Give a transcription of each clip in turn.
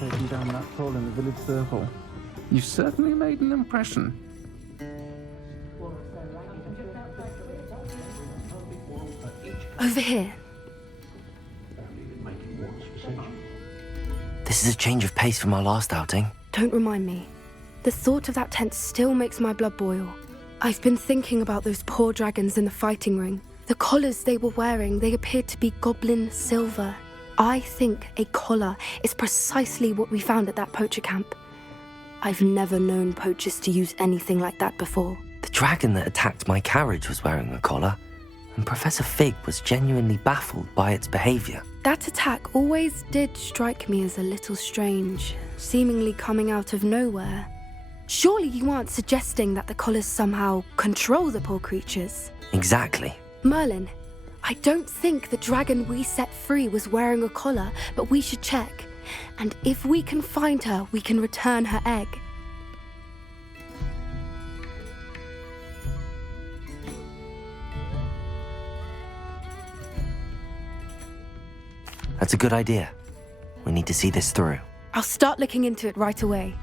taking down that troll in the village circle. You certainly made an impression. Over here. This is a change of pace from our last outing. Don't remind me. The thought of that tent still makes my blood boil. I've been thinking about those poor dragons in the fighting ring. The collars they were wearing, they appeared to be goblin silver. I think a collar is precisely what we found at that poacher camp. I've never known poachers to use anything like that before. The dragon that attacked my carriage was wearing a collar, and Professor Fig was genuinely baffled by its behavior. That attack always did strike me as a little strange, seemingly coming out of nowhere. Surely you aren't suggesting that the collars somehow control the poor creatures? Exactly. Merlin, I don't think the dragon we set free was wearing a collar, but we should check. And if we can find her, we can return her egg. That's a good idea. We need to see this through. I'll start looking into it right away.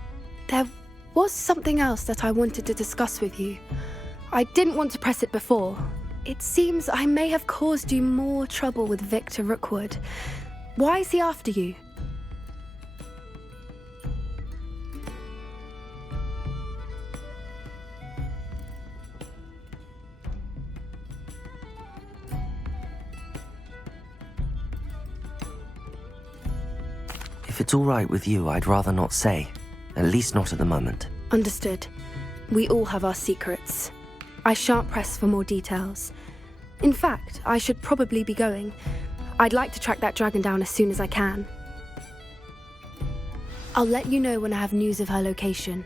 There was something else that I wanted to discuss with you. I didn't want to press it before. It seems I may have caused you more trouble with Victor Rookwood. Why is he after you? If it's all right with you, I'd rather not say. At least not at the moment. Understood. We all have our secrets. I shan't press for more details. In fact, I should probably be going. I'd like to track that dragon down as soon as I can. I'll let you know when I have news of her location.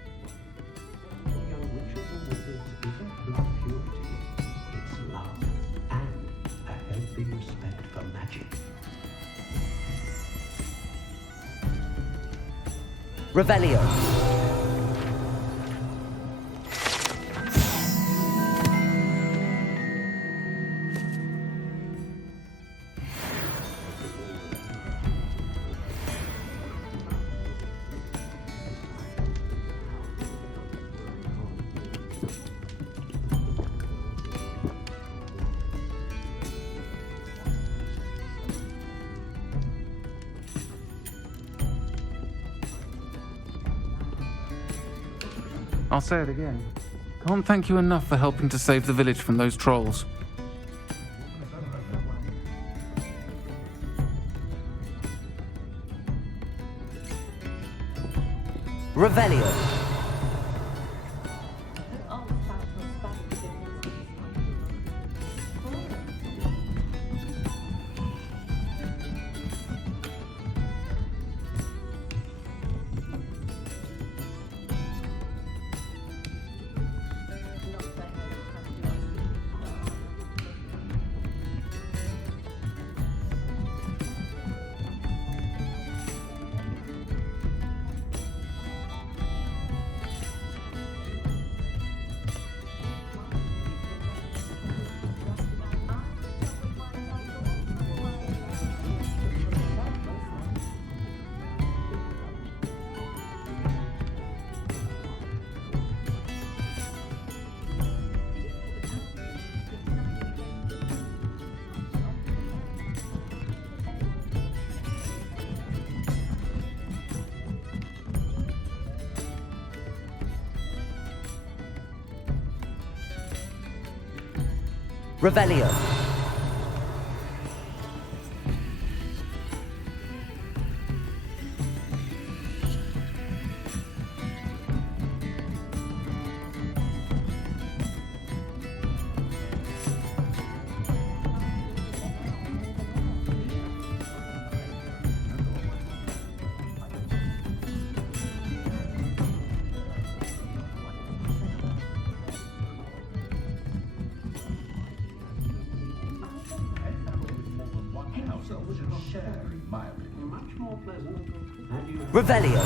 Revelio. I'll say it again. Can't thank you enough for helping to save the village from those trolls. Revelio. Revelio. Revelio.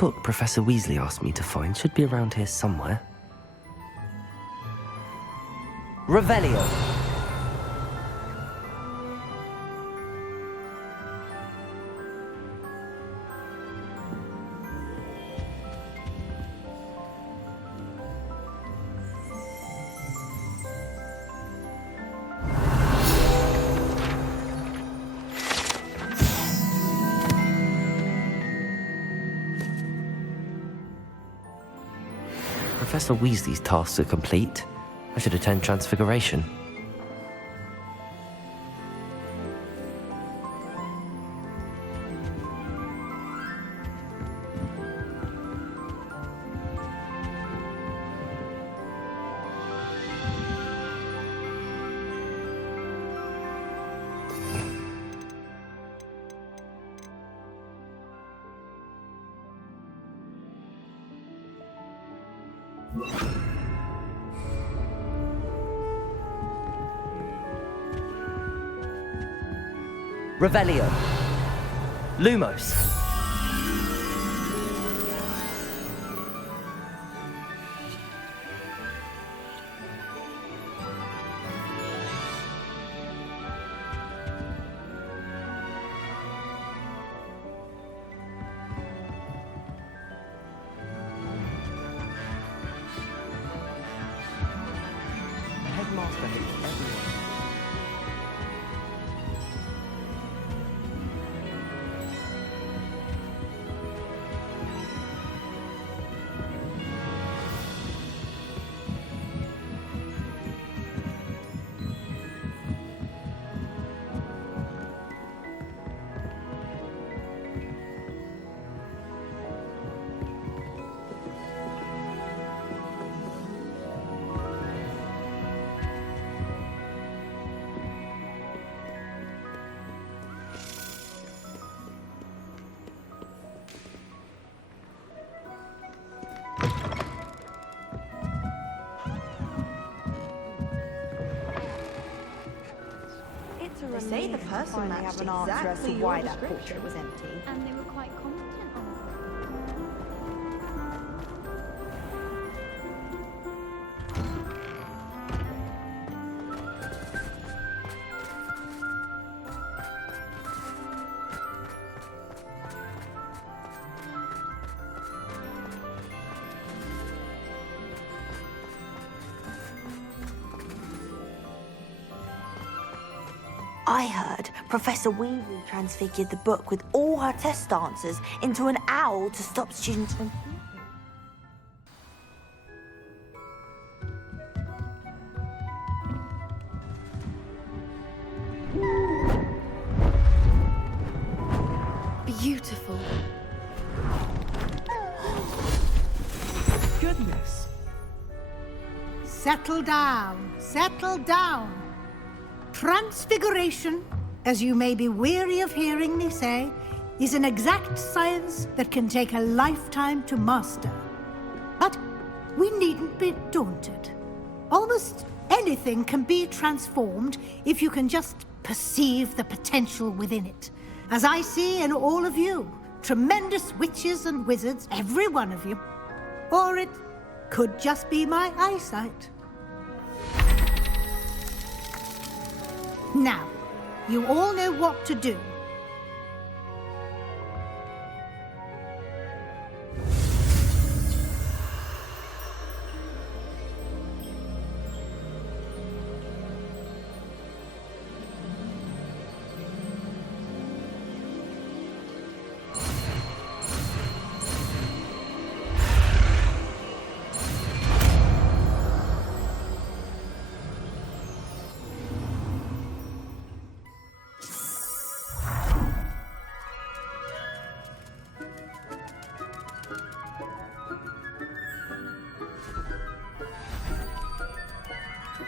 book Professor Weasley asked me to find should be around here somewhere. Revelio. Professor Weasley's tasks are complete. I should attend Transfiguration. Revelio. Lumos. Headmaster hates everyone. They say the person matched exactly why that portrait was empty. And they were quite competent on it. I heard Professor Weasley transfigured the book with all her test answers into an owl to stop students from... Beautiful. Goodness. Settle down, settle down. Transfiguration, as you may be weary of hearing me say, is an exact science that can take a lifetime to master. But we needn't be daunted. Almost anything can be transformed if you can just perceive the potential within it. As I see in all of you, tremendous witches and wizards, every one of you. Or it could just be my eyesight. Now, you all know what to do.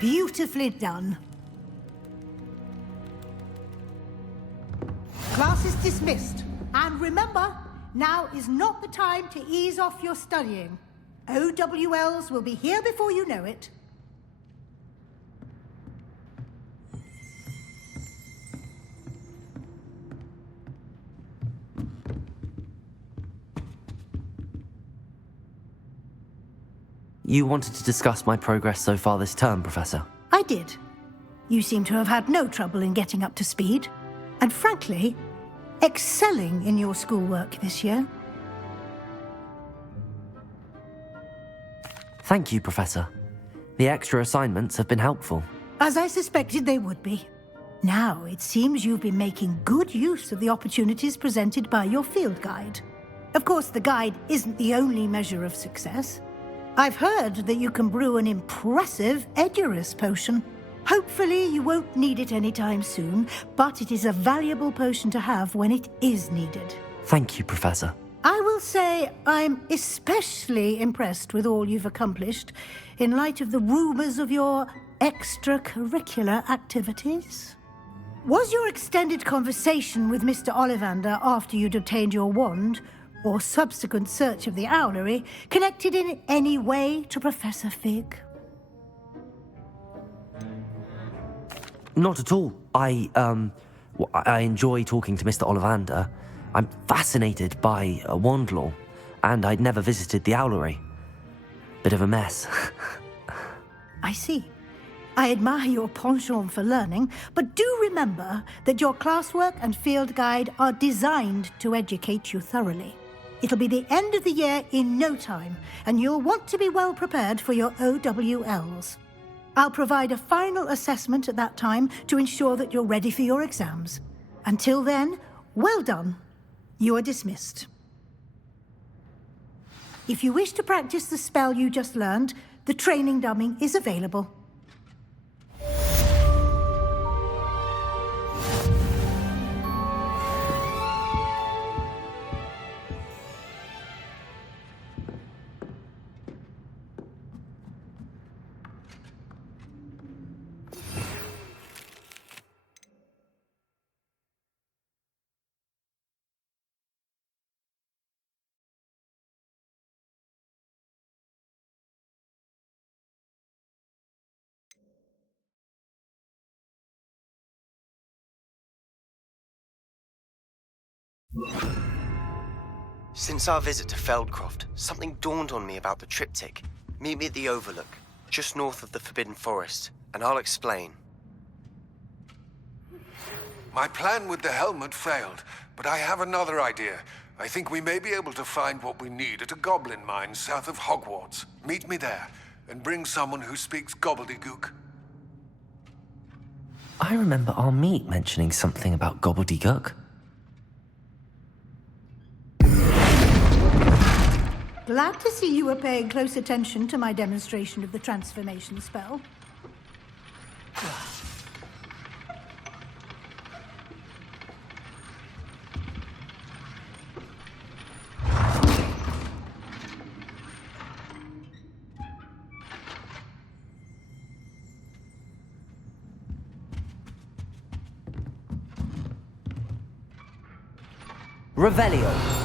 Beautifully done. Class is dismissed. And remember, now is not the time to ease off your studying. OWLs will be here before you know it. You wanted to discuss my progress so far this term, Professor? I did. You seem to have had no trouble in getting up to speed, and frankly, excelling in your schoolwork this year. Thank you, Professor. The extra assignments have been helpful. As I suspected they would be. Now, it seems you've been making good use of the opportunities presented by your field guide. Of course, the guide isn't the only measure of success. I've heard that you can brew an impressive Edurus potion. Hopefully, you won't need it anytime soon, but it is a valuable potion to have when it is needed. Thank you, Professor. I will say I'm especially impressed with all you've accomplished in light of the rumors of your extracurricular activities. Was your extended conversation with Mr. Ollivander after you'd obtained your wand, or subsequent search of the owlery, connected in any way to Professor Fig? Not at all. I enjoy talking to Mr. Ollivander. I'm fascinated by wand law, and I'd never visited the owlery. Bit of a mess. I see. I admire your penchant for learning, but do remember that your classwork and field guide are designed to educate you thoroughly. It'll be the end of the year in no time, and you'll want to be well prepared for your OWLs. I'll provide a final assessment at that time to ensure that you're ready for your exams. Until then, well done. You are dismissed. If you wish to practice the spell you just learned, the training dummy is available. Since our visit to Feldcroft, something dawned on me about the triptych. Meet me at the Overlook, just north of the Forbidden Forest, and I'll explain. My plan with the helmet failed, but I have another idea. I think we may be able to find what we need at a goblin mine south of Hogwarts. Meet me there, and bring someone who speaks gobbledygook. I remember our meet mentioning something about gobbledygook. Glad to see you were paying close attention to my demonstration of the transformation spell. Revelio.